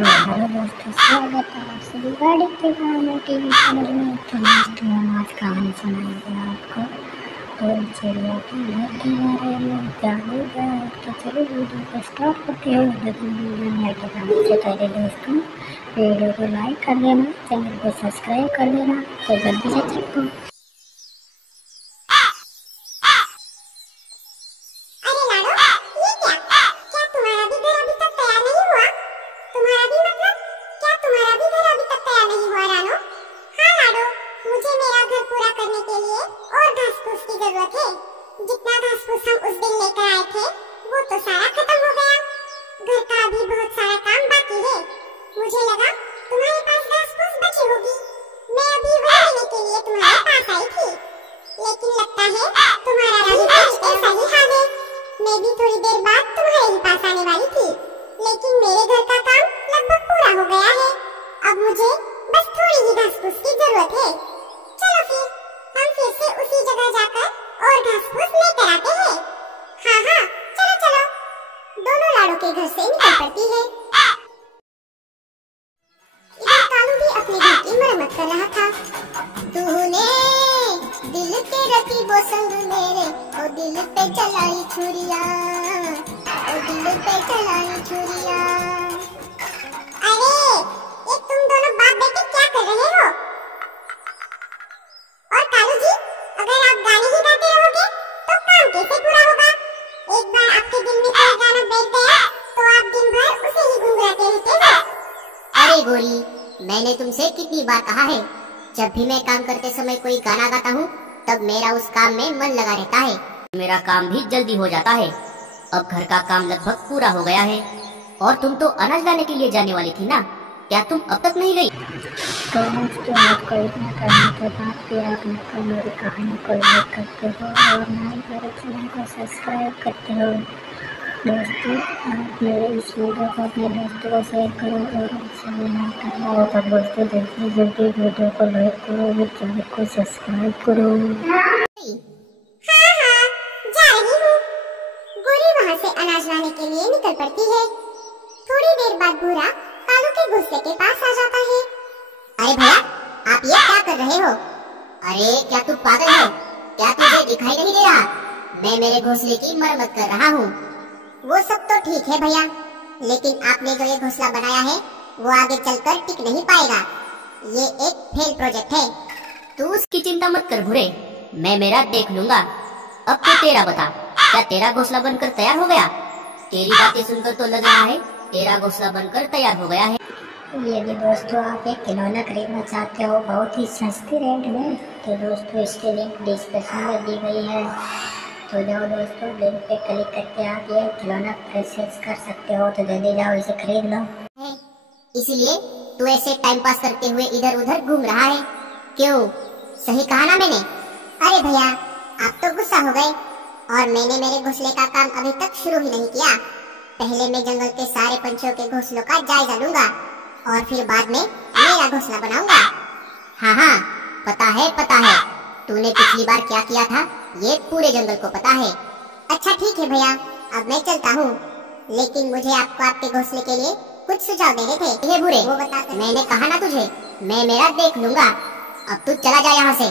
तो हेलो दोस्तों, स्वागत है आप सभी गाड़ी के गाने टीवी चैनल में। तो दोस्तों हम आज कहानी सुनाएंगे आपको और चिड़िया की घर के बारे में जानेगा। तो चलिए वीडियो को स्टार्ट करते हैं। लेकिन वीडियो में आगे जाने से पहले दोस्तों वीडियो को लाइक कर देना, चैनल को सब्सक्राइब कर देना। तो जल्दी से चिपको। जरूरत है। जितना घास फूस हम उस दिन लेकर आए थे वो तो सारा खत्म हो गया। घर का भी बहुत सारा काम बाकी है। मुझे लगा तुम्हारे पास घास फूस बची होगी। मैं अभी वो लेने के लिए तुम्हारे पास आई थी, लेकिन लगता है तुम्हारा भी कुछ ऐसा ही हाल है। मैं भी थोड़ी देर बाद तुम्हारे ही पास आने वाली थी, लेकिन मेरे घर का काम लगभग पूरा हो गया है। अब मुझे बस थोड़ी ही घास फूस की जरूरत है। चलो फिर हम फिर से उसी जगह जाकर और घास फूस लेकर आते हैं। हाँ, चलो चलो। दोनों लाड़ों के घर से निकल पड़ती है। इधर कालू भी अपने घर की मरम्मत कर रहा था। तूने दिल के रकीबों संग मेरे ओ दिल पे चलाई छुरिया, ओ दिल पे चलाई छुरिया। अरे ये तुम दोनों बाप बेटे क्या कर रहे हो? और कालू जी, अगर आप गाने ही गाते रहोगे तो काम कैसे पूरा होगा? एक बार आपके दिल में कोई गाना बैठ गया तो आप दिन भर उसे ही गुनगुनाते रहते हो। अरे गोरी, मैंने तुमसे कितनी बार कहा है, जब भी मैं काम करते समय कोई गाना गाता हूँ तब मेरा उस काम में मन लगा रहता है। मेरा काम भी जल्दी हो जाता है। अब घर का काम लगभग पूरा हो गया है और तुम तो अनाज लाने के लिए जाने वाली थी ना, क्या तुम अब तक नहीं गई? तो दोस्तों आपको इतना करने के बाद भी आप मेरी कहानी को लाइक करते हो और मेरे चैनल को सब्सक्राइब करते हो। दोस्तों आप मेरे इस वीडियो को अपने दोस्तों को शेयर करो और उनसे लाइक करो। तो दोस्तों जल्दी जल्दी वीडियो को लाइक करो और चैनल को सब्सक्राइब करो। हाँ, जा रही हूँ। गोरी वहाँ से अनाज लाने के लिए निकल पड़ती है। थोड़ी देर बाद भूरा कालू के घोंसले के पास आ जाता है। अरे भैया, आप ये क्या कर रहे हो? अरे क्या तू पागल है? क्या तुझे दिखाई नहीं दे रहा? मैं मेरे घोंसले की मरम्मत कर रहा हूँ। वो सब तो ठीक है भैया, लेकिन आपने जो ये घोंसला बनाया है वो आगे चलकर टिक नहीं पाएगा। ये एक फेल प्रोजेक्ट है। तू उसकी चिंता मत कर भूरे, मैं मेरा देख लूंगा। अब तो तेरा बता, क्या तेरा घोंसला बनकर तैयार हो गया? तेरी बातें सुनकर तो लग रहा है तेरा घोंसला बनकर तैयार हो गया है। यदि दोस्तों आप एक खिलौना खरीदना चाहते हो बहुत ही सस्ती रेट में, तो दोस्तों इसकी लिंक डिस्क्रिप्शन में दी गई है। तो जाओ दोस्तों, लिंक पे क्लिक करके आप ये खिलौना परचेज कर सकते हो। तो जल्दी जाओ, इसे खरीद लो। इसीलिए तू ऐसे टाइम पास करते हुए इधर उधर घूम रहा है, क्यों? सही कहा ना मैंने? अरे भैया, आप तो गुस्सा हो गए और मैंने मेरे घोंसले का काम अभी तक शुरू ही नहीं किया। पहले मैं जंगल के सारे पंछियों के घोंसलों का जायजा लूंगा और फिर बाद में मेरा घोंसला बनाऊंगा। हाँ, पता है तूने पिछली बार क्या किया था, ये पूरे जंगल को पता है। अच्छा ठीक है भैया, अब मैं चलता हूँ, लेकिन मुझे आपको आपके घोंसले के लिए कुछ सुझाव देने थे। ये बुरे, वो बता कर। मैंने कहा ना तुझे, मैं मेरा देख लूंगा। अब तू चला जा यहाँ से।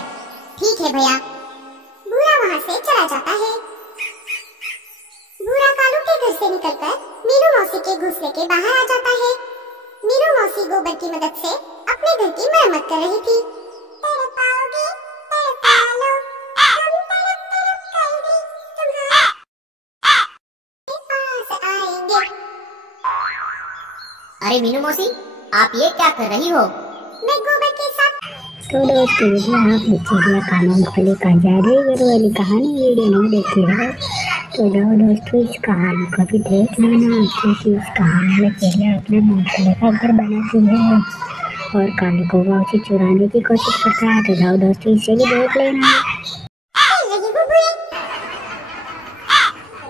ठीक है भैया। भूरा वहाँ से चला जाता है। भूरा कालू के घर से निकलकर मीनू मौसी के घोंसले के बाहर आ जाता है। मीनू मौसी गोबर की मदद से अपने घर की मरम्मत कर रही थी। तड़पाओगे, तड़पा लो, हम तड़प तड़प कर भी तुम्हारे पास आएंगे। अरे मीनू मौसी, आप ये क्या कर रही हो? मैं गोबर के साथ। तो दोस्तों यदि आप चिड़िया का मूंगफली का जादूगर वाली कहानी वीडियो नहीं देखी है तो जाओ दोस्तों इस कहानी को भी देख लेना, क्योंकि इस कहानी में चिड़िया अपने मूंगफली का घर बनाती है और कालू को वो उसे चुराने की कोशिश करता है। तो जाओ दोस्तों इसे भी देख लेना।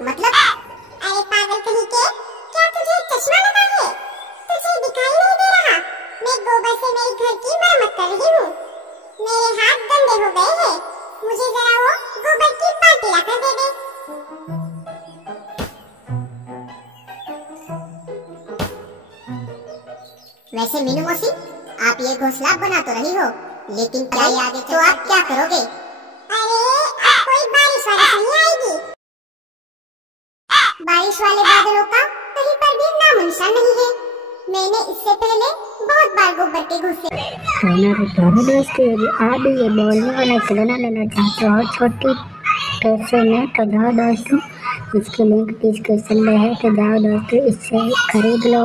मतलब अरे पागल कहीं के, क्या तुझे चश्मा लगा है? तुझे दिखाई नहीं दे रहा? मैं गोबर से मेरे घर की मरम्मत कर रही हूँ। मेरे हाथ गंदे हो गए हैं। मुझे जरा वो गोबर की बाल्टी लाकर दे दे। वैसे मीनू मौसी, आप ये घोंसला बना तो रही हो, लेकिन क्या ये आगे तो आप क्या करोगे? अरे अब कोई बारिश नहीं आएगी। बारिश वाले बादलों का कहीं पर भी नामो निशान नहीं है। मैंने इससे पहले बहुत बार गोबर के घोंसले आप ये बोलने वाला खिलौना लेना चाहते हो छोटी पैसे में, तो जाओ दोस्तों, इसकी लिंक डिस्क्रिप्शन में है, तो जाओ दोस्तों इससे खरीद लो।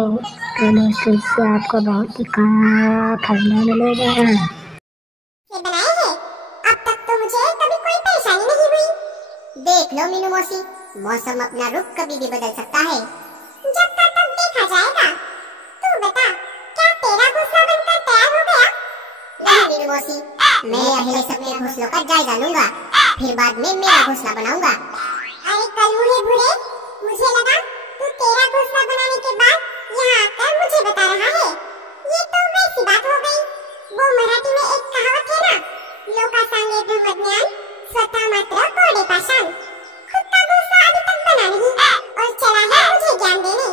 तो दोस्तों इससे आपको बहुत ही फायदा मिलेगा। ये बनाए हैं, अब तक तो मुझे कभी कोई परेशानी नहीं हुई। देख लो मीनू मौसी, मौसम अपना रुख कभी भी बदल सकता है। जब तक तब देखा जाएगा। तू बता, क्या तेरा घोंसला बनकर तैयार हो गया? नहीं मीनू मौसी, मैं पहले सबके घोंसलों का जायजा लूंगा, फिर बाद में मेरा घोंसला बनाऊंगा। अरे कलूहे भूरे, मुझे लगा तू तेरा घोंसला बनाने के बाद यहाँ आकर मुझे बता रहा है। ये तो वैसी बात हो गई, वो मराठी में एक कहावत है ना, लोका सांगे ब्रह्मज्ञान स्वतः मात्र कोरडे पाषाण। खुद का घोंसला अभी तक बना नहीं और चला है मुझे ज्ञान देने।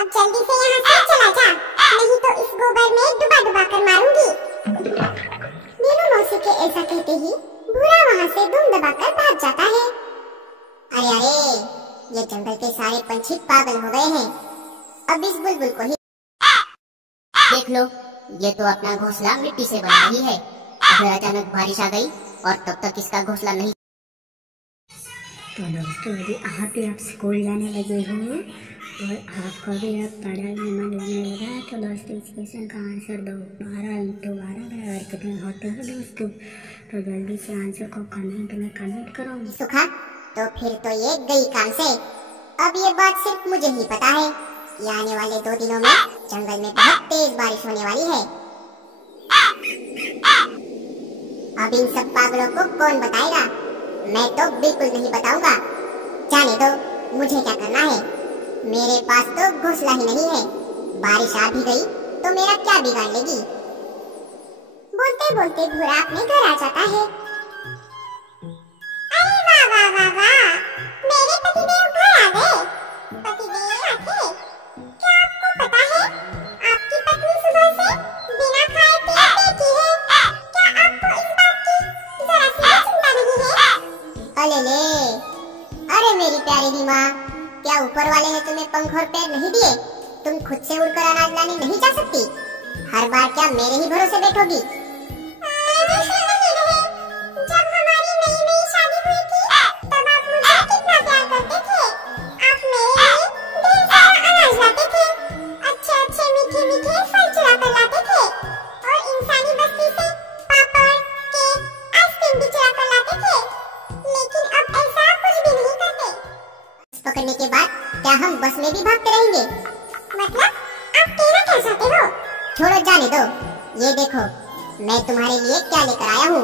अब जल्दी से यहाँ से चला जा, नहीं तो इस गोबर में डुबा डुबा कर मारूंगी। मीनू मौसी के ऐसा कहते ही भूरा वहाँ से दुम दबाकर भाग जाता है। अरे अरे, ये जंगल के सारे पंछी पागल हो गए हैं। अब इस बुलबुल को ही देख लो, ये तो अपना घोंसला मिट्टी से बना रही है। अगर अचानक बारिश आ गई और तब तक इसका घोंसला नहीं। तो दोस्तों यदि आप भी अब स्कूल जाने लगे हो और आपको भी अब पढ़ाई में मन लगने लगा, तो दोस्तों इस क्वेश्चन का आंसर दो। 12 × 12 बराबर कितने होते हैं दोस्तों? तो जल्दी से आंसर को कमेंट में कमेंट करो। सुखा, तो फिर तो ये गई काम से। अब ये बात सिर्फ मुझे ही पता है कि आने वाले 2 दिनों में जंगल में बहुत तेज बारिश होने वाली है। अब इन सब पागलों को कौन बताएगा? मैं तो बिल्कुल नहीं बताऊंगा। जाने दो, मुझे क्या करना है। मेरे पास तो घोंसला ही नहीं है। बारिश आ भी गई तो मेरा क्या बिगाड़ लेगी। बोलते बोलते भूरा अपने घर आ जाता है। अरे वाह वाह वाह वाह, मेरे पतिदेव घर आ गए। पतिदेव आते, क्या आपको पता है आपकी पत्नी सुबह से बिना खाए पिए बैठी है? क्या आपको इस बात की जरा सी भी चिंता नहीं है? अले ले, अरे मेरी प्यारी दी माँ, क्या ऊपर वाले ने तुम्हें पंख और पैर नहीं दिए? तुम खुद से उड़कर अनाज लाने नहीं जा सकती? हर बार क्या मेरे ही भरोसे बैठोगी? जब हमारी नई नई शादी हुई थी, तब आप मुझे कितना प्यार करते थे। आप मेरे लिए ढेर सारा अनाज लाते थे, अच्छे अच्छे मीठे मीठे फल चुरा कर लाते थे, और इंसानी बस्ती से पापड़, केक, आइसक्रीम भी चुरा कर लाते थे। लेकिन अब ऐसा कुछ भी नहीं करते। पकड़ने के बाद क्या हम बस में भी भागते रहेंगे? मतलब आप कहना क्या चाहते हो? छोड़ो, जाने दो। ये देखो, मैं तुम्हारे लिए क्या लेकर आया हूँ।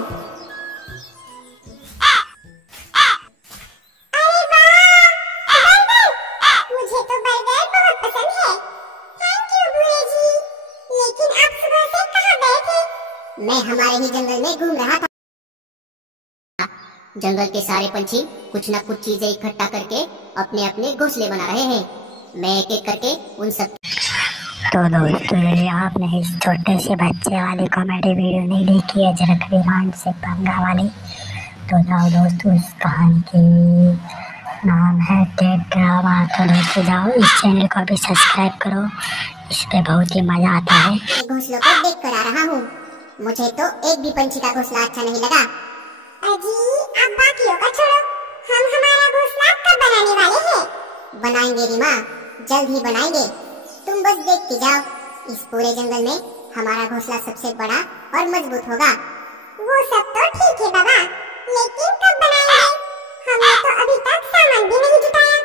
अरे वाह, बर्गर! मुझे तो बर्गर बहुत पसंद है। थैंक यू भूरे जी। लेकिन आप सुबह से कहाँ गए थे? मैं हमारे ही जंगल में घूम रहा था। जंगल के सारे पंछी कुछ न कुछ चीजें इकट्ठा करके अपने अपने घोंसले बना रहे हैं। मैं एक एक करके उन सब। तो दोस्तों यदि आपने इस छोटे से बच्चे वाली कॉमेडी वीडियो नहीं देखी है, जरक विमान से पंगा वाली, तो जाओ दोस्तों, इस कहानी की नाम है टेड ड्रामा। तो दोस्तों जाओ, इस चैनल को भी सब्सक्राइब करो, इस पे बहुत ही मजा आता है। घोंसलों को देख कर आ रहा हूँ। मुझे तो एक भी पंछी का घोंसला अच्छा नहीं लगा। अजी, अब बाकियों का छोड़ो, हम हमारा घोंसला कब बनाने वाले हैं? बनाएंगे रीमा, जल्द ही बनाएंगे। तुम बस देखते जाओ। इस पूरे जंगल में हमारा घोंसला सबसे बड़ा और मजबूत होगा। वो सब तो ठीक है बाबा, लेकिन कब बनाएंगे? हमने तो अभी तक सामान भी नहीं जुटाया।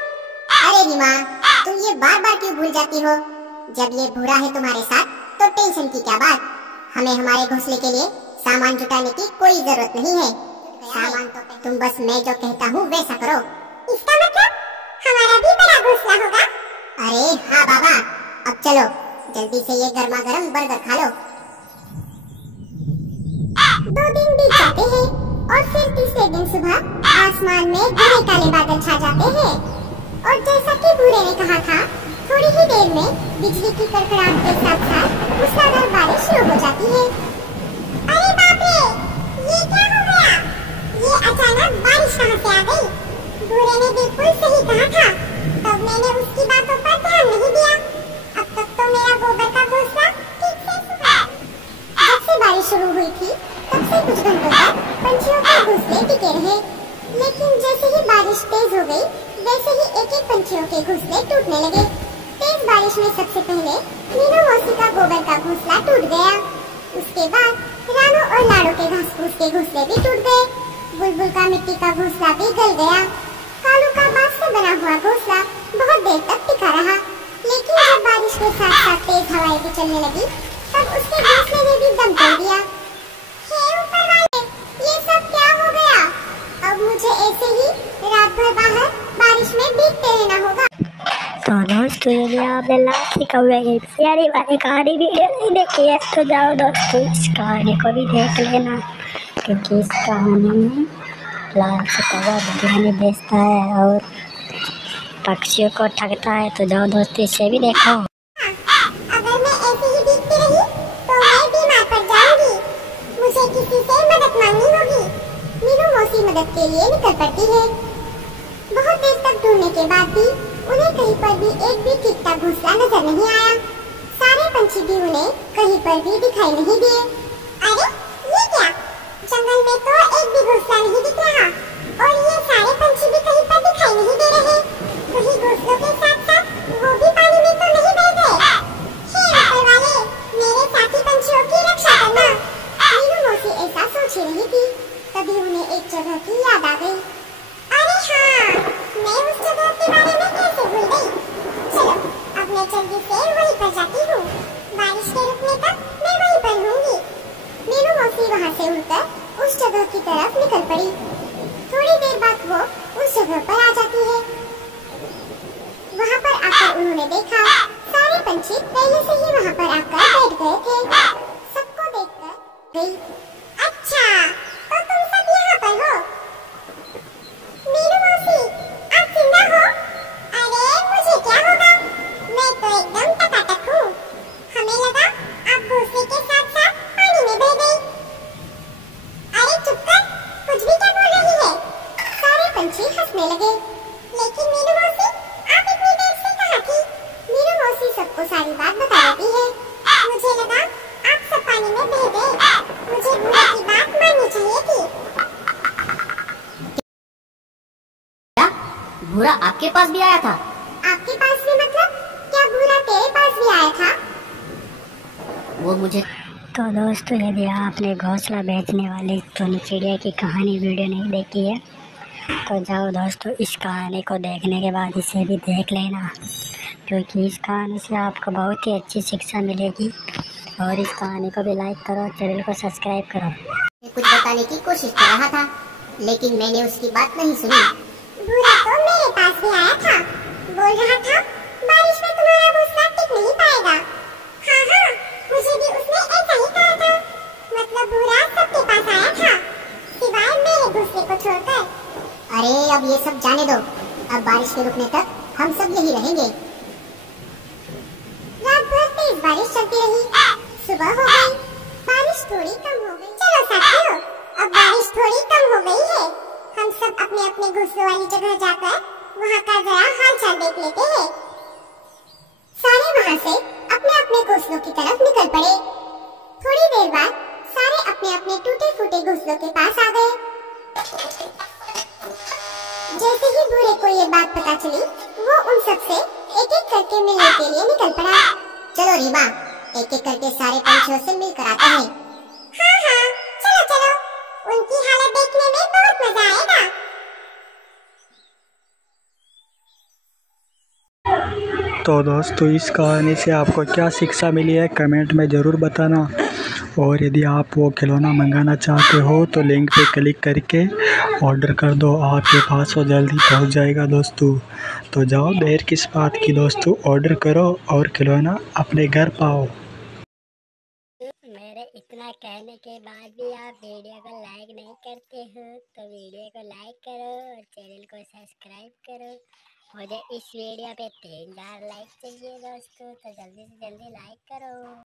अरे रीमा, तुम ये बार बार क्यों भूल जाती हो? जब ये भूरा है तुम्हारे साथ तो टेंशन की क्या बात। हमें हमारे घोंसले के लिए सामान जुटाने की कोई जरूरत नहीं है। सामान तो तुम बस मैं जो कहता हूँ वैसा करो। इसका मतलब हमारा भी बड़ा घोंसला होगा? अरे हाँ बाबा, अब चलो जल्दी से ये गर्मा गर्म बर्गर खा लो। 2 दिन बीत जाते हैं और फिर तीसरे दिन सुबह आसमान में घने काले बादल छा जाते हैं। और जैसा कि भूरे ने कहा था, थोड़ी ही देर में बिजली की कड़कड़ाहट के साथ साथ हो जाती है। अरे बाप रे, ये क्या हो गया? ये अचानक बारिश कहाँ से आ गई? भूरे ने बिल्कुल सही कहा था, तब मैंने उसकी बातों पर ध्यान नहीं दिया। अब तक तो मेरा गोबर का घोंसला ठीक से सूखा। जब से बारिश शुरू हुई थी तब से कुछ घंटों तक पंछियों के घोंसले टिके रहे, लेकिन जैसे ही बारिश तेज हो गई वैसे ही एक एक पंछियों के घोंसले टूटने लगे। तेज बारिश में सबसे पहले मीनू मौसी का गोबर का घोंसला टूट गया। उसके बाद रानू और लाडो के घास फूस के घोंसले भी टूट गए। बुलबुल का मिट्टी का घोंसला भी गल गया। कालू का बांस से बना हुआ घोंसला बहुत देर तक टिका रहा, लेकिन जब बारिश के साथ साथ तेज हवाएं भी चलने लगी तब उसके घोंसले ने भी दम तोड़ दिया। हे ऊपर वाले, ये सब क्या हो गया? अब मुझे ऐसे ही रात भर बाहर बारिश में भीगते रहना होगा। तो दोस्तों यदि आपने लास्ट कौवे की प्यारी वाली कहानी वीडियो नहीं देखी है तो जाओ दोस्तों इस कहानी को भी देख लेना, क्योंकि इस कहानी में लाल से कौवा बिरयानी बेचता है और पक्षियों को ठगता है। तो जाओ दोस्तों इसे भी देखो। अगर मैं ऐसे ही भीगती रही तो मैं बीमार पड़ जाऊंगी। मुझे किसी से मदद मांगनी होगी। मीनू मौसी मदद के लिए निकल पड़ती है। बहुत देर तक ढूंढने के बाद भी उन्हें कहीं पर भी एक भी ठीक ठाक घोंसला नजर नहीं आया। सारे पंछी भी उन्हें कहीं पर भी दिखाई नहीं दिए। अरे ये क्या? जंगल में तो एक भी घोंसला नहीं दिख रहा और ये सारे पंछी भी कहीं पर दिखाई नहीं दे रहे। वही घोंसलों के साथ साथ वो भी पानी में तो नहीं बह गए? हे ऊपर वाले, मेरे साथी पंछियों की रक्षा करना। मीनू मौसी ऐसा सोच रही थी, तभी उन्हें एक जगह की याद आ गई। अरे हाँ, मैं उस जगह के बारे में कैसे भूल गई? चलो अब मैं जल्दी से वहीं पर जाती हूँ। बारिश के रुकने तक मैं वहीं पर रहूंगी। मीनू मौसी वहाँ से उड़कर उस जगह की तरफ निकल पड़ी। थोड़ी देर बाद वो उस जगह पर आ जाती है। वहाँ पर आकर उन्होंने देखा सारे पंछी पहले से ही वहाँ पर आकर बैठ गए थे। सबको देखकर गई, अच्छा तो तुम सब यहाँ पर हो? मीनू मौसी, आप जिंदा हो? अरे मुझे क्या होगा? मैं तो एकदम टकाटक हूँ। हमें लगा आप घोंसले के साथ साथ पानी में बह गई। अरे चुप कर, कुछ भी क्या बोल रही है? सारे पंछी हंसने लगे। लेकिन मीनू मौसी, आप इतनी देर से कहाँ थी? मीनू मौसी सबको सारी बात बता देती है। मुझे लगा आप सब पानी में बह गए। मुझे भूरे की बात माननी चाहिए थी। भूरा आपके पास भी आया था? आपके पास भी मतलब? क्या भूरा तेरे पास भी आया था? वो मुझे तो दोस्तों यदि आपने घोंसला बेचने वाली टुनी चिड़िया की कहानी वीडियो नहीं देखी है तो जाओ दोस्तों इस कहानी को देखने के बाद इसे भी देख लेना, क्योंकि इस कहानी से आपको बहुत ही अच्छी शिक्षा मिलेगी। और इस कहानी को भी लाइक करो, चैनल को सब्सक्राइब करो। कुछ बताने की कोशिश कर रहा था, लेकिन मैंने उसकी बात नहीं सुनी। भूरा तो मेरे पास भी आया था, बोल रहा था बारिश में तुम्हारा घोंसला टिक नहीं पाएगा। हाँ हाँ, मुझे भी उसने ऐसा ही कहा था। मतलब भूरा सबके पास आया था, सिवाय मेरे घोंसले को छोड़कर। अरे अब ये सब जाने दो, अब बारिश के रुकने तक हम सब यही रहेंगे। रात भर तेज बारिश चलती रही। सुबह हो गई, बारिश थोड़ी कम हो गई। चलो साथियों, अब बारिश थोड़ी कम हो गई है। हम सब अपने अपने घोंसलों वाली जगह जाकर वहाँ का जरा हालचाल देख लेते हैं। सारे वहाँ से अपने अपने घोंसलों की तरफ निकल पड़े। थोड़ी देर बाद सारे अपने अपने टूटे फूटे घोंसलों के पास आ गए। जैसे ही भूरे को ये बात पता चली, वो उन सब से एक एक करके मिलने के लिए निकल पड़ा। चलो रीमा, एक एक करके सारे पंछियों से मिलकर आते हैं। हाँ हाँ, चलो चलो, उनकी हालत देखने में बहुत मजा आएगा। तो दोस्तों इस कहानी से आपको क्या शिक्षा मिली है कमेंट में ज़रूर बताना। और यदि आप वो खिलौना मंगाना चाहते हो तो लिंक पे क्लिक करके ऑर्डर कर दो, आपके पास वो जल्दी पहुंच जाएगा दोस्तों। तो जाओ देर किस बात की दोस्तों, ऑर्डर करो और खिलौना अपने घर पाओ। मेरे इतना कहने के बाद भी आप वीडियो को लाइक नहीं करते हो तो वीडियो को लाइक करो और चैनल को सब्सक्राइब करो। मुझे इस वीडियो पे 3000 लाइक चाहिए दोस्तों, तो जल्दी से जल्दी लाइक करो।